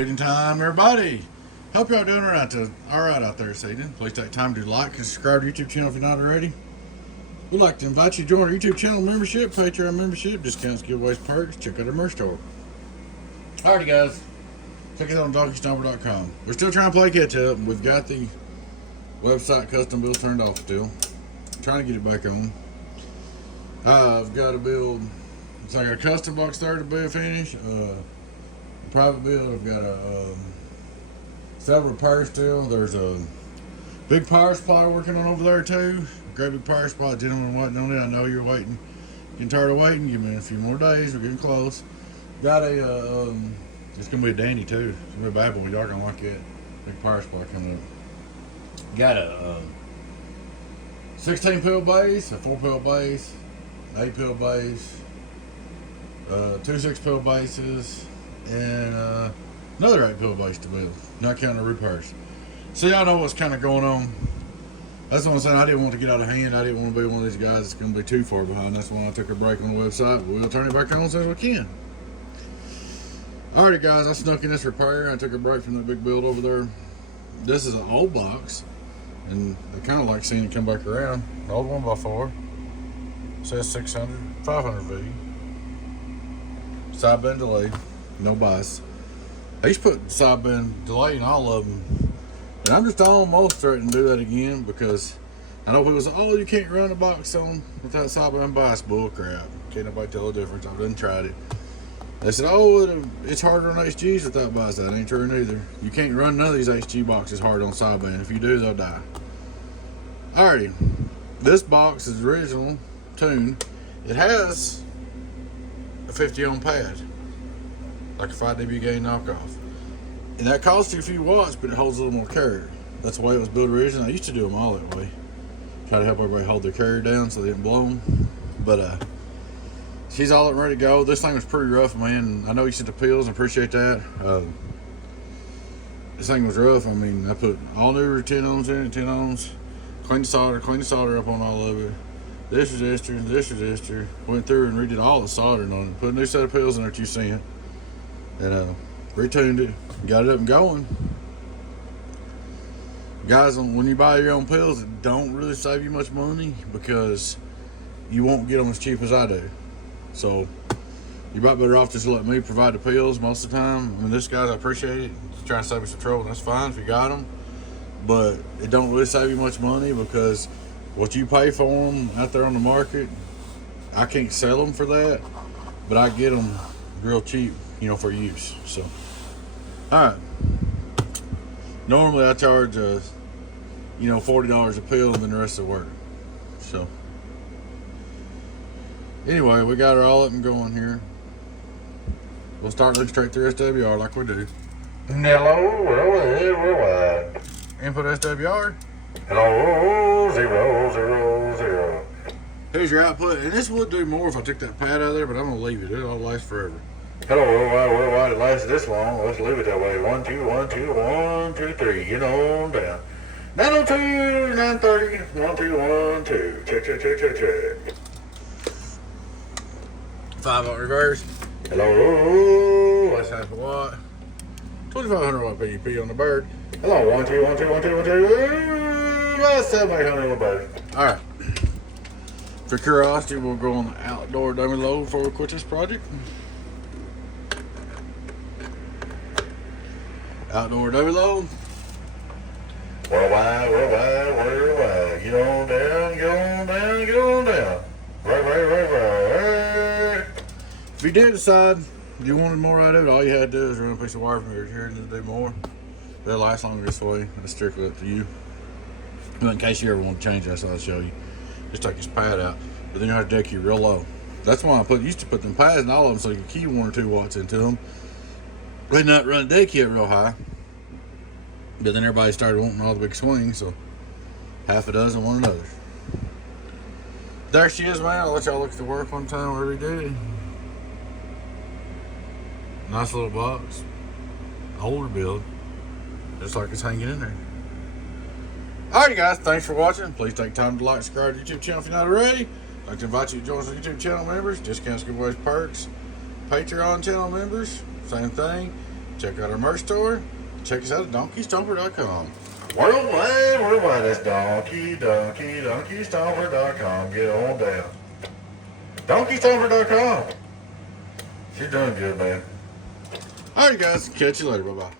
Feeding time, everybody. Hope y'all doing all right out there this evening. Please take time to like and subscribe to our YouTube channel if you're not already. We'd like to invite you to join our YouTube channel membership, Patreon membership, discounts, giveaways, perks. Check out our merch store. Alrighty, guys. Check us out on Stomper.com. We're still trying to play catch up. We've got the website custom build turned off still. Trying to get it back on. I've got to build. It's like a custom box there to be finished. Private build. I've got several power still. There's a big power supply working on over there too. Great big power supply. Gentlemen waiting on it. I know you're waiting. Getting tired of waiting. Give me a few more days. We're getting close. Got a it's gonna be a dandy too. It's gonna be a bad boy. Y'all gonna like it. Big power supply coming up. Got a 16 pill base, a 4 pill base, 8 pill base, 2 6 pill bases, and another 8 pill base to build. Not counting the repairs. So y'all know what's kind of going on. That's what I'm saying. I didn't want to get out of hand. I didn't want to be one of these guys that's going to be too far behind. That's why I took a break on the website. We'll turn it back on as soon as we can. Alrighty, guys. I snuck in this repair. I took a break from the big build over there. This is an old box, and I kind of like seeing it come back around. An old 1x4. Says 600, 500V. Side bend delay. No bias. I used to put side bend delay in all of them. And I'm just almost starting to do that again because I know people say, oh, you can't run a box on without side bend bias. Bull crap. Can't nobody tell the difference. I've done tried it. They said, oh, it's harder on HGs without bias. That ain't true neither. You can't run none of these HG boxes hard on side bend. If you do, they'll die. Alrighty. This box is original tune. It has a 50 ohm pad, like a 5 dB gain knockoff. And that costs you a few watts, but it holds a little more carrier. That's the way it was built originally. I used to do them all that way. Try to help everybody hold their carrier down so they didn't blow them. But she's all ready to go. This thing was pretty rough, man. I know you sent the pills. I appreciate that. This thing was rough. I mean, I put all new 10 ohms in it, 10 ohms. Cleaned the solder up on all of it. This resistor. Went through and redid all the soldering on it. Put a new set of pills in there that you sent. And retuned it. Got it up and going. Guys, when you buy your own pills, it don't really save you much money because you won't get them as cheap as I do. So you're about better off just let me provide the pills most of the time. I mean, this guys, I appreciate it. Just trying to save me some trouble. That's fine if you got them. But it don't really save you much money because what you pay for them out there on the market, I can't sell them for that, but I get them real cheap, for use. So, all right. Normally I charge, $40 a pill and then the rest of the work. So, anyway, we got her all up and going here. We'll start looking straight through SWR like we do. Hello, worldwide. Input SWR. Hello, 000. Here's your output, and this would do more if I took that pad out of there, but I'm gonna leave it. It'll last forever. Hello, worldwide. It lasted this long. Let's leave it that way. 1, 2, 1, 2, 1, 2, 3. Get on down. 902, 930. 1, 2, 1, 2. Check. 5-volt reverse. Hello. That's half a watt. 2500 watt PDP on the bird. Hello, 1, 2, 1, 2, 1, 2, 1, 2. That's 7800 on the bird. All right. For curiosity, we'll go on the outdoor dummy load before we quit this project. Outdoor dummy load. Worldwide. Get on down. Right. If you did decide you wanted more out of it, all you had to do is run a piece of wire from here and do more. They'll last longer this way. It's strictly up to you. But in case you ever want to change that, I'll show you. Just take this pad out, but then you have to deck you real low. That's why I used to put them pads in all of them so you could key 1 or 2 watts into them. They not run deck yet real high. But then everybody started wanting all the big swings, so half a dozen, one another. There she is, man. I'll let y'all look at the work one time where we did it. Nice little box. Older build. Just like it's hanging in there. Alright guys, thanks for watching. Please take time to like, subscribe to the YouTube channel if you're not already. I'd like to invite you to join us YouTube channel members. Discounts, giveaways, perks. Patreon channel members, same thing. Check out our merch store. Check us out at donkeystomper.com. Worldwide, that's donkeystomper.com. Get on down. Donkeystomper.com. She's doing good, man. Alright, guys. Catch you later. Bye-bye.